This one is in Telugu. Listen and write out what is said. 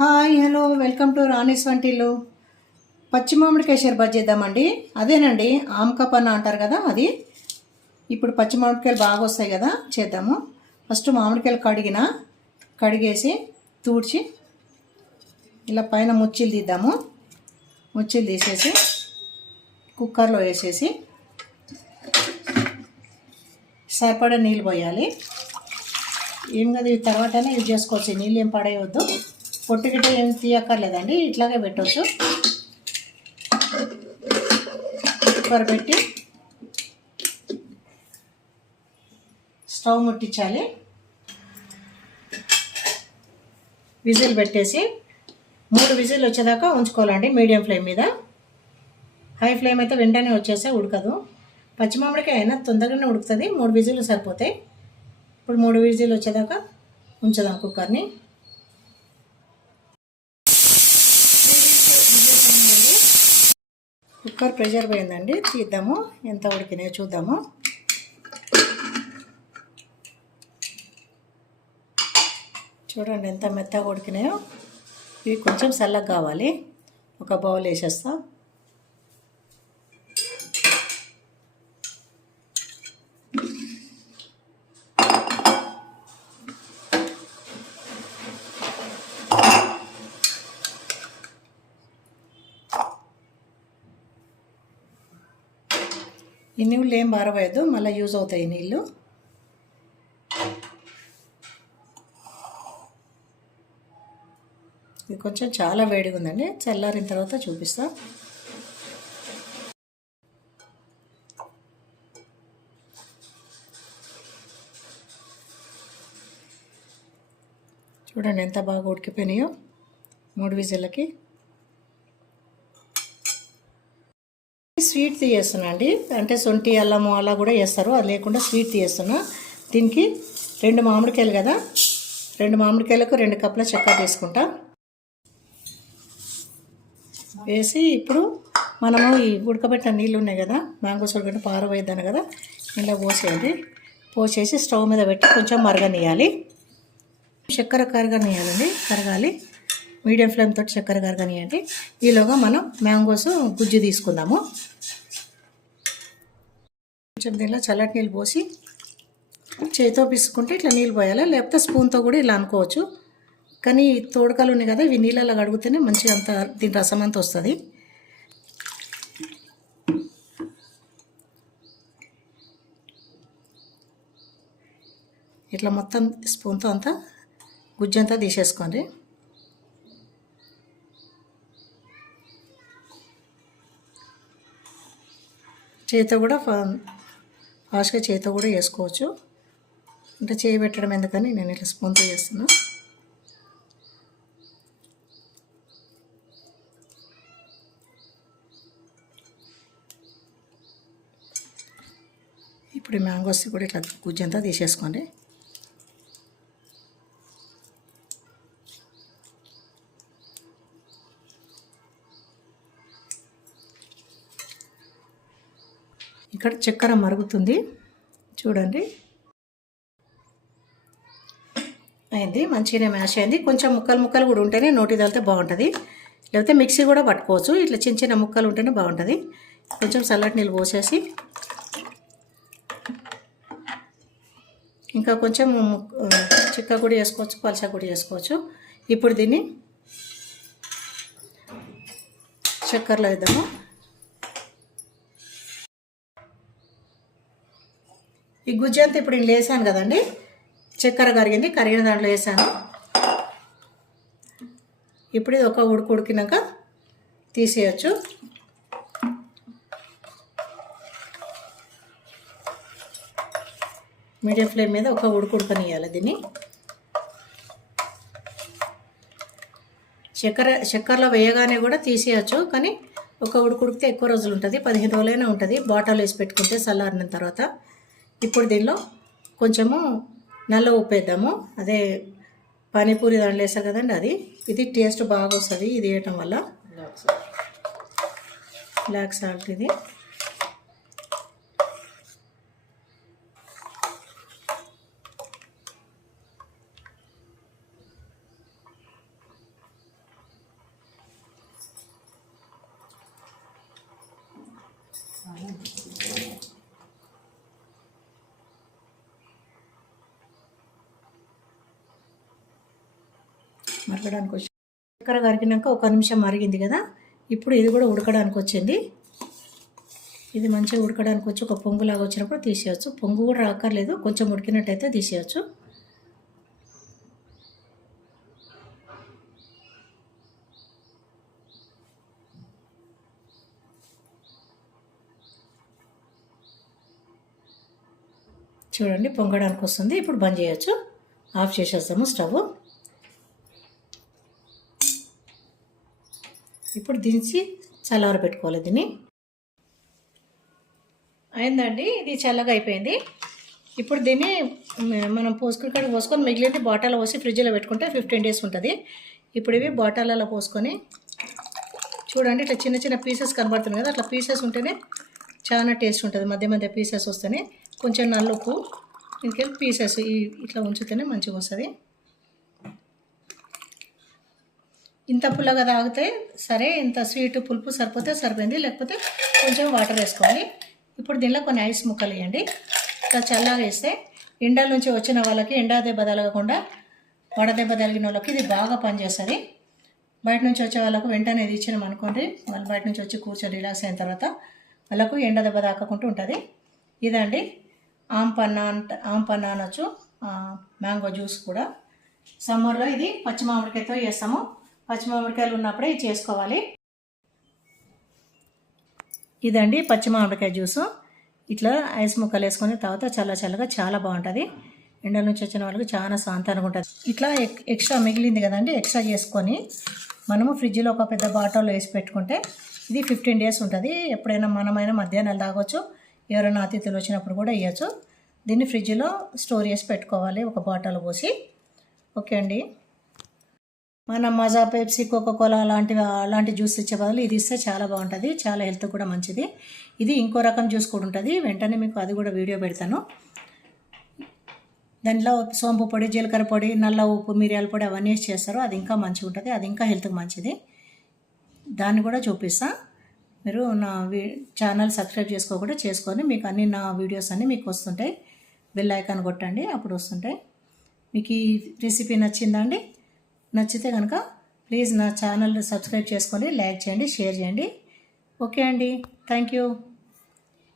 Hi hello welcome to Rani's వంటిల్లు. పచ్చి మామిడికాయ షర్బత్ చేద్దామండి. అదేనండి ఆమ్కపన్న అంటారు కదా అది. ఇప్పుడు పచ్చి మామిడికాయలు బాగా వస్తాయి కదా, చేద్దాము. ఫస్ట్ మామిడికాయలు కడిగేసి తూడ్చి ఇలా పైన ముచ్చిలు తీద్దాము. ముచ్చిలు తీసేసి కుక్కర్లో వేసేసి సరిపడా నీళ్ళు పోయాలి. ఏం కదా, ఇవి తర్వాతనే యూజ్ చేసుకోవచ్చు. నీళ్ళు ఏం పడేయవద్దు. పొట్టు గిట్ట ఏం తీయక్కర్లేదండి, ఇట్లాగే పెట్టవచ్చు. కుక్కర్ పెట్టి స్టవ్ ముట్టించాలి. విజిల్ పెట్టేసి 3 విజిల్ వచ్చేదాకా ఉంచుకోవాలండి మీడియం ఫ్లేమ్ మీద. హై ఫ్లేమ్ అయితే వెంటనే వచ్చేస్తే ఉడకదు. పచ్చి మామిడికాయ అయినా తొందరగానే ఉడుకుతుంది. 3 విజిల్ సరిపోతాయి. ఇప్పుడు 3 విజిల్ వచ్చేదాకా ఉంచుదాం కుక్కర్ని. కుక్కర్ ప్రెషర్ పోయిందండి, తీద్దాము. ఎంత ఉడికినాయో చూద్దాము. చూడండి ఎంత మెత్తగా ఉడికినాయో. ఇవి కొంచెం చల్లగా కావాలి. ఒక బౌల్ వేసేస్తా. ఈ నీళ్ళు ఏం బారవేయద్దు, మళ్ళీ యూజ్ అవుతాయి నీళ్ళు. ఇది కొంచెం చాలా వేడిగా ఉందండి, చల్లారిన తర్వాత చూపిస్తా. చూడండి ఎంత బాగా ఉడికిపోయినాయో 3 విజిల్లకి. స్వీట్ తీయేస్తున్నా అండి, అంటే శొంఠి అల్లము అలా కూడా వేస్తారు. అది లేకుండా స్వీట్ తీయేస్తున్నా. దీనికి 2 మామిడికాయలు కదా, 2 మామిడికాయలకు 2 కప్పుల చక్కెర తీసుకుంటా. వేసి ఇప్పుడు మనము ఈ ఉడకబెట్టిన నీళ్ళు ఉన్నాయి కదా, మ్యాంగోస్ ఉడకబెట్టి పారవేద్దాను కదా, ఇలా పోసేయాలి. పోసేసి స్టవ్ మీద పెట్టి కొంచెం మరగనియాలి. చక్కెర కరగనియాలండి, కరగాలి. మీడియం ఫ్లేమ్ తోటి చక్కెర కరగనియండి. ఈలోగా మనం మ్యాంగోస్ గుజ్జు తీసుకుందాము. కొంచెం దీనిలో చల్లటి నీళ్ళు పోసి చేతితో పిసుకుంటే ఇట్లా నీళ్ళు పోయాలి, లేకపోతే స్పూన్తో కూడా ఇలా అనుకోవచ్చు. కానీ తోడకాలు ఉన్నాయి కదా, ఇవి నీళ్ళలో కడిగితేనే మంచిగా అంత దీని రసం అంతా వస్తుంది. ఇట్లా మొత్తం స్పూన్తో అంతా గుజ్జంతా తీసేసుకోండి. చేతితో కూడా ఫాస్ట్గా చేతితో కూడా వేసుకోవచ్చు. అంటే చేయి పెట్టడం ఎందుకని నేను ఇట్లా స్పూన్తో చేస్తున్నా. ఇప్పుడు మ్యాంగోస్ కూడా ఇట్లా గుజ్జంతా తీసేసుకోండి. ఇక్కడ చక్కెర మరుగుతుంది చూడండి. అయింది, మంచిగానే మ్యాష్ అయింది. కొంచెం ముక్కలు కూడా ఉంటేనే నోటి తగిలితే బాగుంటుంది. లేకపోతే మిక్సీ కూడా పట్టుకోవచ్చు. ఇట్లా చిన్న చిన్న ముక్కలు ఉంటేనే బాగుంటుంది. కొంచెం చల్లటి నీళ్ళు పోసేసి ఇంకా కొంచెం చిక్క కూడా వేసుకోవచ్చు, పలచ కూడా వేసుకోవచ్చు. ఇప్పుడు దీన్ని చక్కెరలో వేద్దాము. ఈ గుజ్జు అంతా ఇప్పుడు నేను వేసాను కదండి, చక్కెర కరిగిన దాంట్లో వేసాను. ఇప్పుడు ఇది ఒక ఉడికినాక తీసేయచ్చు. మీడియం ఫ్లేమ్ మీద ఒక ఉడకనియాలి దీన్ని. చక్కెరలో వేయగానే కూడా తీసేయచ్చు, కానీ ఒక ఉడికితే ఎక్కువ రోజులు ఉంటుంది, 15 రోజులైనా ఉంటుంది. బాటిల్ వేసి పెట్టుకుంటే చల్లారిన తర్వాత. ఇప్పుడు దీనిలో కొంచెము నల్ల ఉప్పు వేద్దాము. అదే పానీపూరి దాంట్లో వేస్తారు కదండి అది. ఇది టేస్ట్ బాగా వస్తుంది ఇది వేయటం వల్ల. బ్లాక్ సాల్ట్ ఇది. మరగడానికి వచ్చి చక్కెర కరిగినాక 1 నిమిషం మరిగింది కదా, ఇప్పుడు ఇది కూడా ఉడకడానికి వచ్చింది. ఇది మంచిగా ఉడకడానికి వచ్చి ఒక పొంగులాగా వచ్చినప్పుడు తీసేయచ్చు. పొంగు కూడా రాక్కర్లేదు, కొంచెం ఉడికినట్టయితే తీసేయచ్చు. చూడండి పొంగడానికి వస్తుంది. ఇప్పుడు బంద్ చేయొచ్చు, ఆఫ్ చేసేస్తాము స్టవ్. ఇప్పుడు దించి చల్లార పెట్టుకోవాలి. దీన్ని అయిందండి, ఇది చల్లగా అయిపోయింది. ఇప్పుడు దీన్ని మనం పోసుకొని మిగిలింది బాటిల్లో పోసి ఫ్రిడ్జ్లో పెట్టుకుంటే 15 డేస్ ఉంటుంది. ఇప్పుడు ఇవి బాటిళ్ళలో పోసుకొని చూడండి, ఇట్లా చిన్న చిన్న పీసెస్ కనబడుతుంది కదా, అట్లా పీసెస్ ఉంటేనే చాలా టేస్ట్ ఉంటుంది. మధ్య మధ్య పీసెస్ వస్తేనే కొంచెం నల్లుప్పు ఇంకెళ్ళి పీసెస్ ఇట్లా ఉంచితేనే మంచిగా వస్తుంది. ఇంత పుల్లగా తాగితే సరే, ఇంత స్వీట్ పులుపు సరిపోతే సరిపోయింది, లేకపోతే కొంచెం వాటర్ వేసుకోవాలి. ఇప్పుడు దీనిలో కొన్ని ఐస్ ముక్కలు వేయండి. ఇట్లా చల్లగా వేస్తే ఎండల నుంచి వచ్చిన వాళ్ళకి ఎండ దెబ్బ తగలకుండా వడదెబ్బ తగిలిన వాళ్ళకి ఇది బాగా పనిచేస్తుంది. బయట నుంచి వచ్చే వాళ్ళకు వెంటనే ఇది ఇచ్చినాం అనుకోండి, వాళ్ళు బయట నుంచి వచ్చి కూర్చొని రిలాక్స్ అయిన తర్వాత వాళ్ళకు ఎండ దెబ్బ తాకకుండా ఉంటుంది. ఇదండి ఆంపన్న అనొచ్చు, మ్యాంగో జ్యూస్ కూడా. సమ్మర్లో ఇది పచ్చి మామిడికాయతో చేస్తాము. పచ్చి మామిడికాయలు ఉన్నప్పుడే ఇది చేసుకోవాలి. ఇదండి పచ్చి మామిడికాయ జ్యూసు. ఇట్లా ఐస్ ముక్కలు వేసుకొని తాగితే చల్లగా చాలా బాగుంటుంది. ఎండల నుంచి వచ్చిన వాళ్ళకి చాలా శాంతంగా ఉంటుంది. ఇట్లా ఎక్స్ట్రా మిగిలింది కదండి, ఎక్స్ట్రా చేసుకొని మనము ఫ్రిడ్జ్లో ఒక పెద్ద బాటిల్లో వేసి పెట్టుకుంటే ఇది 15 డేస్ ఉంటుంది. ఎప్పుడైనా మనమైనా మధ్యాహ్నాలు తాగొచ్చు, ఎవరైనా అతిథులు వచ్చినప్పుడు కూడా ఇవ్వచ్చు. దీన్ని ఫ్రిడ్జ్లో స్టోర్ చేసి పెట్టుకోవాలి ఒక బాటిల్ పోసి. ఓకే అండి, మనం మజా, పెప్సీ, కోకోకోలా అలాంటి జ్యూస్ ఇచ్చే బదులు ఇది ఇస్తే చాలా బాగుంటుంది, చాలా హెల్త్ కూడా మంచిది. ఇది ఇంకో రకం జ్యూస్ కూడా ఉంటుంది, వెంటనే మీకు అది కూడా వీడియో పెడతాను. దాంట్లో సోంపు పొడి, జీలకర్ర పొడి, నల్ల ఉప్పు, మిరియాల పొడి అవన్నీ వేసి చేస్తారు. అది ఇంకా మంచిగా ఉంటుంది, అది ఇంకా హెల్త్కి మంచిది. దాన్ని కూడా చూపిస్తా. మీరు నా ఛానల్ సబ్స్క్రైబ్ చేసుకోకుండా చేసుకొని మీకు అన్ని నా వీడియోస్ అన్నీ మీకు వస్తుంటాయి. బెల్ ఐకాన్ కొట్టండి, అప్పుడు వస్తుంటాయి. మీకు ఈ రెసిపీ నచ్చిందా అండి? నచ్చితే కనుక ప్లీజ్ నా ఛానల్ సబ్స్క్రైబ్ చేసుకోండి, లైక్ చేయండి, షేర్ చేయండి. ఓకే అండి, థ్యాంక్ యూ.